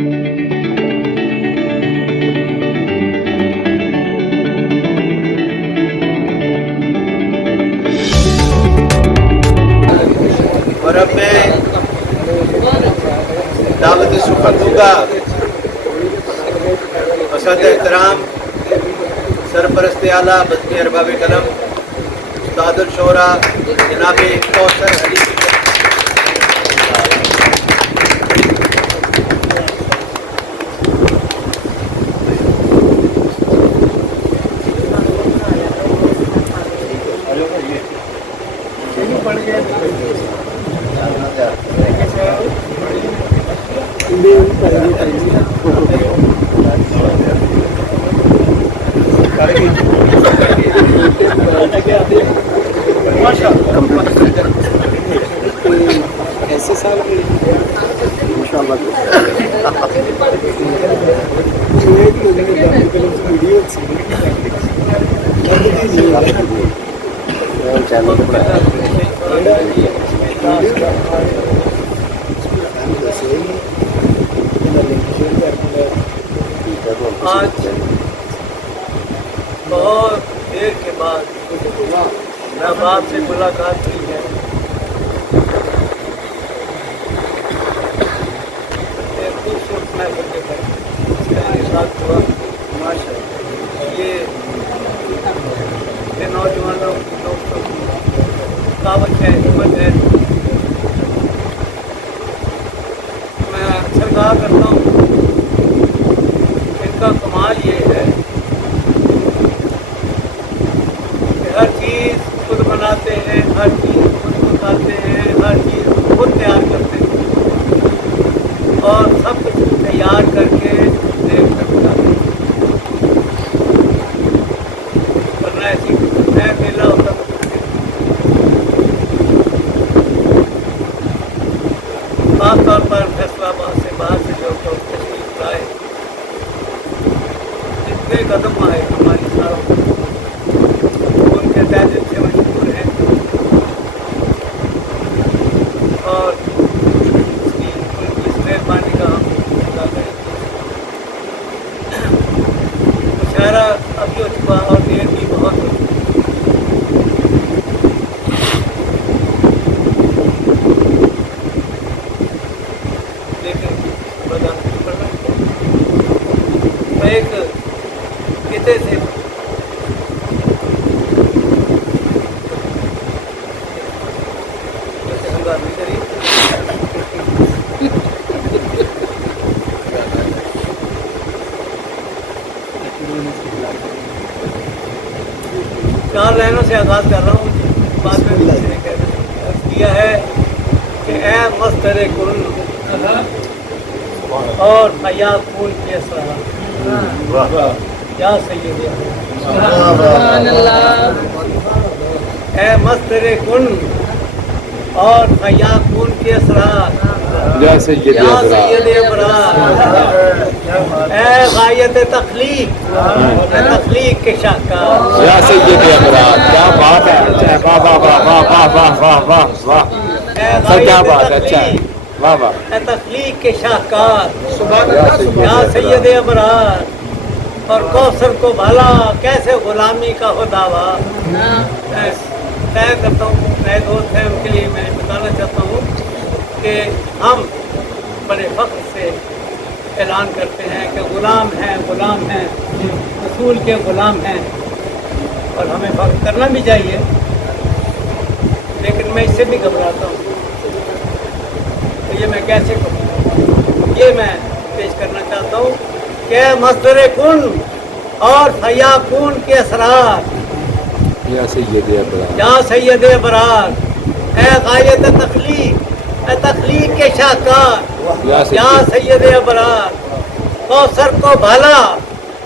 और अब मैं दावत सुखत दूंगा मसद एहतराम सरपरस्त आला बज़्मी अरबाब कलम उस्तादुल शोरा जनाब कौसर अली ऐसे साल इंशाल्लाह आज बहुत देर के बाद मैं बाप से मुलाकात की है। एक खूबसूरत महफिल के साथ हुआ माशाअल्लाह। ये नौजवानों की दोस्तों की दावत है, हिम्मत है। मैं अक्सर कहा करता हूँ इनका कमाल ये है कि हर चीज़ खुद बनाते हैं, हर चीज़ खुद उठाते हैं, हर चीज़ खुद तैयार करते हैं और सब कुछ तैयार करके देख कर बनाते हैं। वरना ऐसी मैं अकेला होता खास तौर पर फैसलाबाद से बाहर से जो लोग तशरीफ लाए, जितने कदम आए हमारी सारों उनके तहे दिल से मशहूर हैं और उनकी इस मेहरबानी का हम अदा करें। मुशायरा अभी हो चुका और देर भी बहुत हो चुकी। लेकिन बर्दाश्त करना मैं एक किते से हंगामी करी चार लाइनों से आगाज कर रहा हूँ। बाद में किया है कि ए मस्तरे कुल और हया खून के असरा या सैयद ए मस्तरे कुन और हया खून के असरा या सैयद अबरार ए गायत तख्लीक के शाहकार या सैयद अबरार। क्या बात है, वाह वाह वाह वाह वाह वाह वाह वाह वाह, सर क्या बात है, अच्छा है, वाह वाह। तख्लीक के शाहकार या सैयद अबरार और कौसर को भला कैसे गुलामी का हो दावा। तय करता हूँ, नए दोस्त हैं उनके लिए मैं बताना चाहता हूँ कि हम बड़े फख्र से ऐलान करते हैं कि गुलाम हैं, रसूल के गुलाम हैं और हमें फख्र करना भी चाहिए। लेकिन मैं इससे भी घबराता हूँ, तो ये मैं कैसे कहूँ। ये मैं पेश करना चाहता हूँ कि मस्दर कुन और हया खून के असरार या सैयद अबरार, या सैयद अबरार ए गायत तख्लीक के शाहकार या सैयद अबरार। कौसर को भला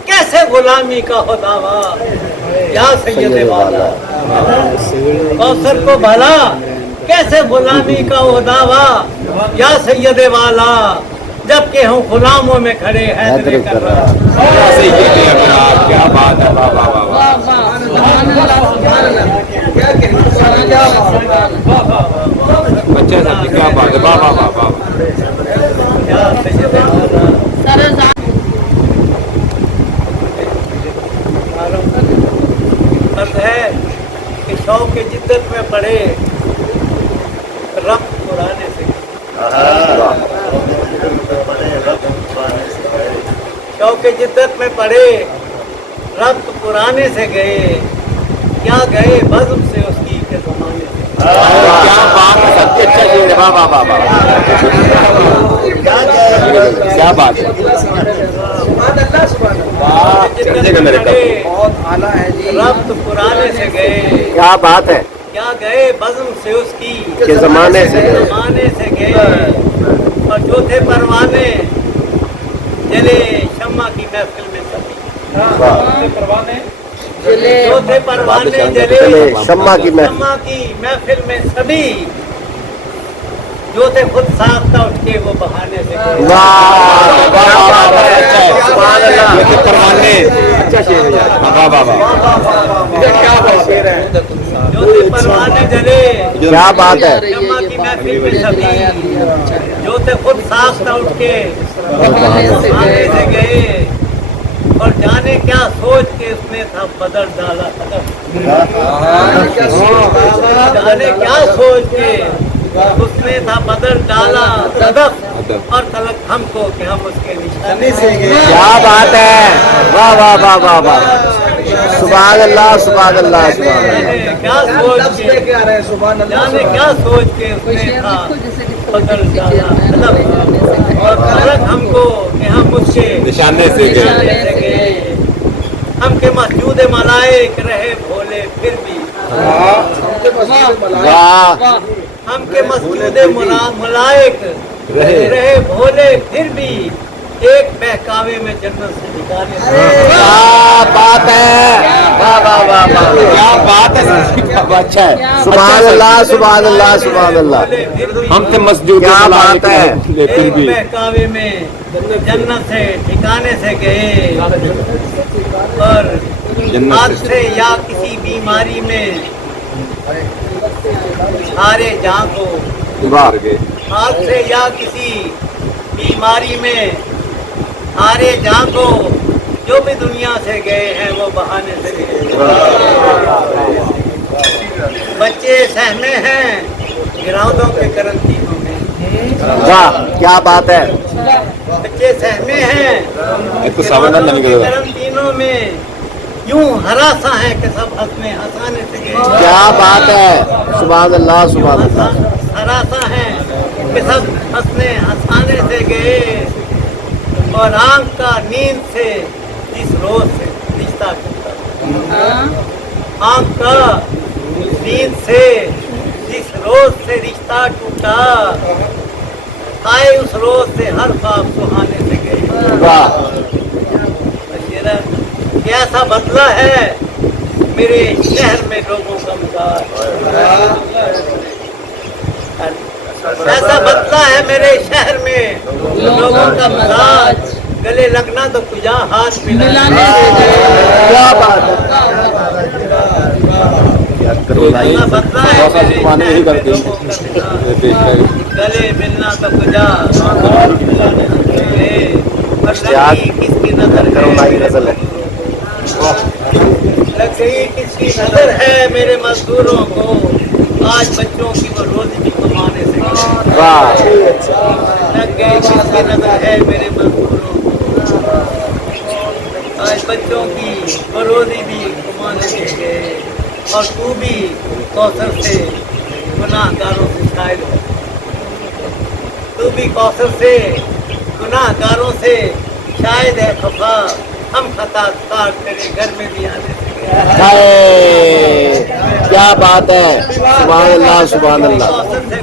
कैसे गुलामी का हो दावा या सैयद वाला। कौसर को भला कैसे गुलामी का हो दावा या सैयद वाला, जबकि हम गुलामों में खड़े हैं कर रहा। क्या बात है, वाह वाह वाह वाह, अच्छा सर क्या बात है, वाह वाह वाह वाह। पड़े रब पुराने से शौक जिद्दत में पड़े रब पुराने से गए क्या गए बज़्म से उसकी के ज़माने से क्या बात है सबसे अच्छा शेर है वाह वाह वाह क्या बात है जिद्दत में पड़े रब पुराने से गए क्या बात है क्या गए बज़्म से उसकी के ज़माने से ज़माने से गए और जो थे परवाने जले शम्मा की महफिल में सभी जो थे परवाने जले शम्मा की महफिल शम्मा की महफिल में सभी जो थे खुद साख्ता उठ के वो बहाने से गए। अच्छा है ये तो परवाने अच्छा शेर है यार वाह वाह वाह क्या बात शेर है जो थे परवाने जले क्या बात है शम्मा की महफिल में सभी जो थे खुद साख्ता उठ के बहाने से गए और जाने क्या सोच के उसने था बदल डाला जाने क्या सोच के उसने था बदल डाला सदफ और तलक हमको कि हम उसके निशाने से गए। क्या बात है वाह वाह वाह वाह वाह सुभान अल्लाह सुभान अल्लाह सुभान अल्लाह क्या सोच के जाने क्या सोच के उसने था बदल डाला सदफ और तलक हमको कि हम उसके निशाने से गए गए। हम के मस्जूद मलाइक रहे भोले फिर भी वाह हम के मस्जूद मलाइक रहे भोले फिर भी एक बहकावे में जन्नत से निकाले क्या बात है वाह वाह वाह वाह क्या बात है अच्छा है सुभान अल्लाह सुभान अल्लाह सुभान अल्लाह भोले फिर भी हम तो मस्जिद क्या बात है? फिर एक भी बहकावे में जन्नत से ठिकाने से गए और जन्नत हाथ से या किसी बीमारी में हारे जहाँ को वाह हाथ से या किसी बीमारी में हारे जहाँ को जो भी दुनिया से गए हैं वो बहाने से गए। बच्चे सहमे हैं गिरावतों के करंतीनों में वाह क्या बात है बच्चे सहमे हैं एक तो सावधान नहीं करेगा। करंतीनों में यूं हरासा है कि सब हंसने हंसाने से गए। क्या बात है सुभान अल्लाह सुभान अल्लाह हरासा है कि सब हंसने हंसाने से गए और आंख का नींद से जिस रोज से रिश्ता टूटा आंख का नींद से जिस रोज से रिश्ता टूटा आए उस रोज से हर ख्वाब सुहाने से गए। वाह कैसा बदला है मेरे शहर में लोगों का मिजाज ऐसा बदला है मेरे शहर में लोगों का मिजाज गले लगना तो कुजा हाथ मिलाने क्या बात है ऐसा बदला है बहुत सारी दुकानें यही करती हैं गले मिलना तो कुजा हाथ मिलाने किसकी नजर है लग गई किसकी नजर है मेरे मजदूरों को आज बच्चों की वो रोजी भी कमाने से वाह लग गई किसकी नजर है मेरे मजदूरों को आज बच्चों की वो रोजी भी कमाने से गए और तू भी कौसर से गुनाहगारों से शायद है तू भी कौसर से गुनाहगारों से शायद है खफा हम खता तेरे घर में भी आने से गए। हाय क्या बात है सुभान अल्लाह सुभान अल्लाह कौसर से